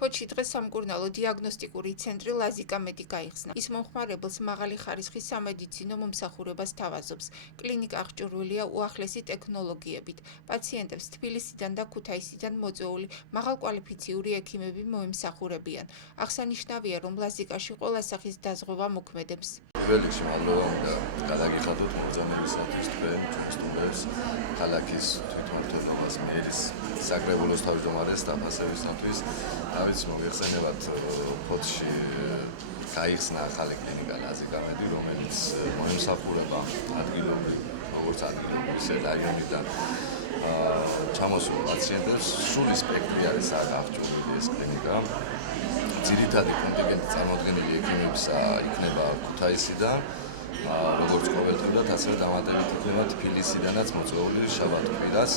ფოთში დღეს სამკურნალო დიაგნოსტიკური ცენტრი ლაზიკა მედი გაიხსნა. ის მომხმარებელს მაღალი ხარისხის სამედიცინო მომსახურებას თავაზობს. კლინიკა აღჭურვილია უახლესი ტექნოლოგიებით. პაციენტებს თბილისიდან და ქუთაისიდან მოწვეული მაღალკვალიფიციური ექიმები მოემსახურებიან. აღსანიშნავია, რომ ლაზიკაში ყველა სახის დაზღვევა მოქმედებს. Ველიში მადლობა გადაგიხადოთ მოწამეებისათვის თქვენ ჩვენს სტუმრებს ქალაქის თვითმმართველობას მიერის საკრებულოს თავმჯდომარეს დაფასებისათვის დავით მოიხსენებათ ფოთში გაიხსნა ახალი კლინიკა ლაზიკა მედი რომელიც მოემსახურება ადგილობრივ როგორც ადგილობრივ ისე რაიონიდან ჩამოსულ პაციენტებს სრული სპექტრი არის აღჭურვილი ეს კლინიკა ძირითადი კონტინგენტი წარმოადგენელი ექიმებისა იქნება ქუთაისიდან, როგორც ყოველდღიურად, ასევე დამატებით იქნება თბილისიდანაც მოწვეული შაბათ-კვირას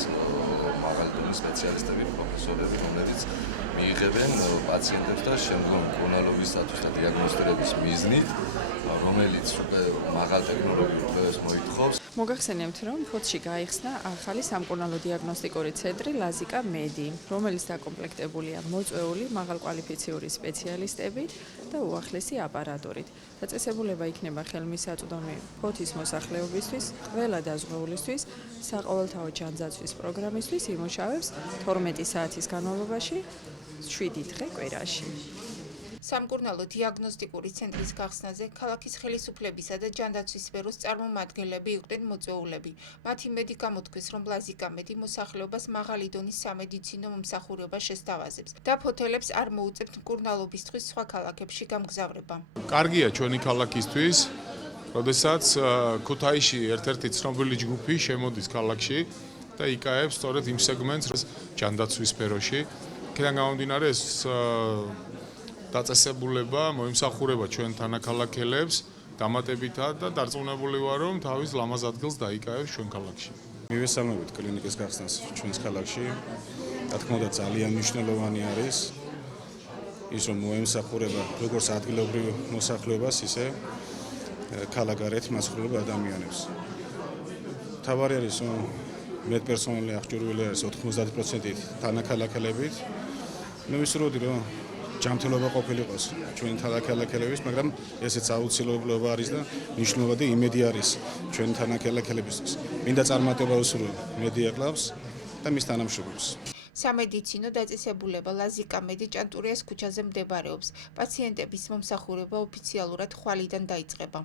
მაღალი დონის სპეციალისტები, პროფესორები, რომლებიც მიიღებენ პაციენტებს და შემდგომ მკურნალობისათვის და დიაგნოსტირების მიზნით, რომელიც მაღალ ტექნოლოგიურ კვლევებს მოითხოვს. მოგახსენებთ, რომ ფოთში გაიხსნა ახალი სამკურნალო დიაგნოსტიკური ცენტრი ლაზიკა მედი, რომელიც დაკომპლექტებულია მოწვეული მაღალკვალიფიციური სპეციალისტებით და უახლესი აპარატურით. დაწესებულება იქნება ხელმისაწვდომი ფოთის მოსახლეობისთვის, ყველა დაზღვეულისთვის, საყოველთაო ჯანძაცვის პროგრამისთვის იმუშავებს 12 საათის განმავლობაში 7 დღე კვირაში. სამკურნალო დიაგნოსტიკური ცენტრის გახსნაზე ქალაქის ხელისუფლებისა და ჯანდაცვის სფეროს წარმომადგენლები იყვნენ მოწვეულები. მათი მედი გამოთქვეს, რომ ლაზიკა მედი მოსახლეობას მაღალი დონის სამედიცინო მომსახურება შესთავაზებს და ფოთელებს არ მოუწევთ მკურნალობისთვის სხვა ქალაქებში გამგზავრება. კარგია ჩვენი ქალაქისთვის, როდესაც ქუთაისში ერთ-ერთი ცნობილი ჯგუფი შემოდის ქალაქში და იკაებს სწორედ იმ სეგმენტს ჯანდაცვის სფეროში. იქიდან გამომდინარე ეს დაწესებულება მოიმსახურება ჩვენ თანაქალაქელებს დამატებითად და დარწმუნებული ვარ, რომ თავის ლამაზ ადგილს დაიკავებს ჩვენ ქალაქში. მივესალმებით კლინიკის გახსნას ჩვენს ქალაქში. რა თქმა უნდა, ძალიან მნიშვნელოვანი არის ის, რომ მოემსახურება როგორც ადგილობრივ მოსახლეობას, ისე ქალაქგარეთ მასშტაბურებ ადამიანებს. თავარი არის, რომ მეტპერსონალი აღჭურვილი არის 90%-ით თანაქალაქელებით. მე ვისურვებდი, რომ ჯანმრთელობა ყოფილიყოს ჩვენი თანაქალაქელების, მაგრამ ესეც აუცილებლობა არის და მნიშვნელოვანი იმედი არის ჩვენი თანაქალაქელებისთვის. მინდა წარმატება ვუსურვებ მედიაკლავს და მის თანამშრომლებს. სამედიცინო დაწესებულება ლაზიკა მედი ჭანტურიას ქუჩაზე მდებარეობს. პაციენტების მომსახურება ოფიციალურად ხვალიდან დაიწყება.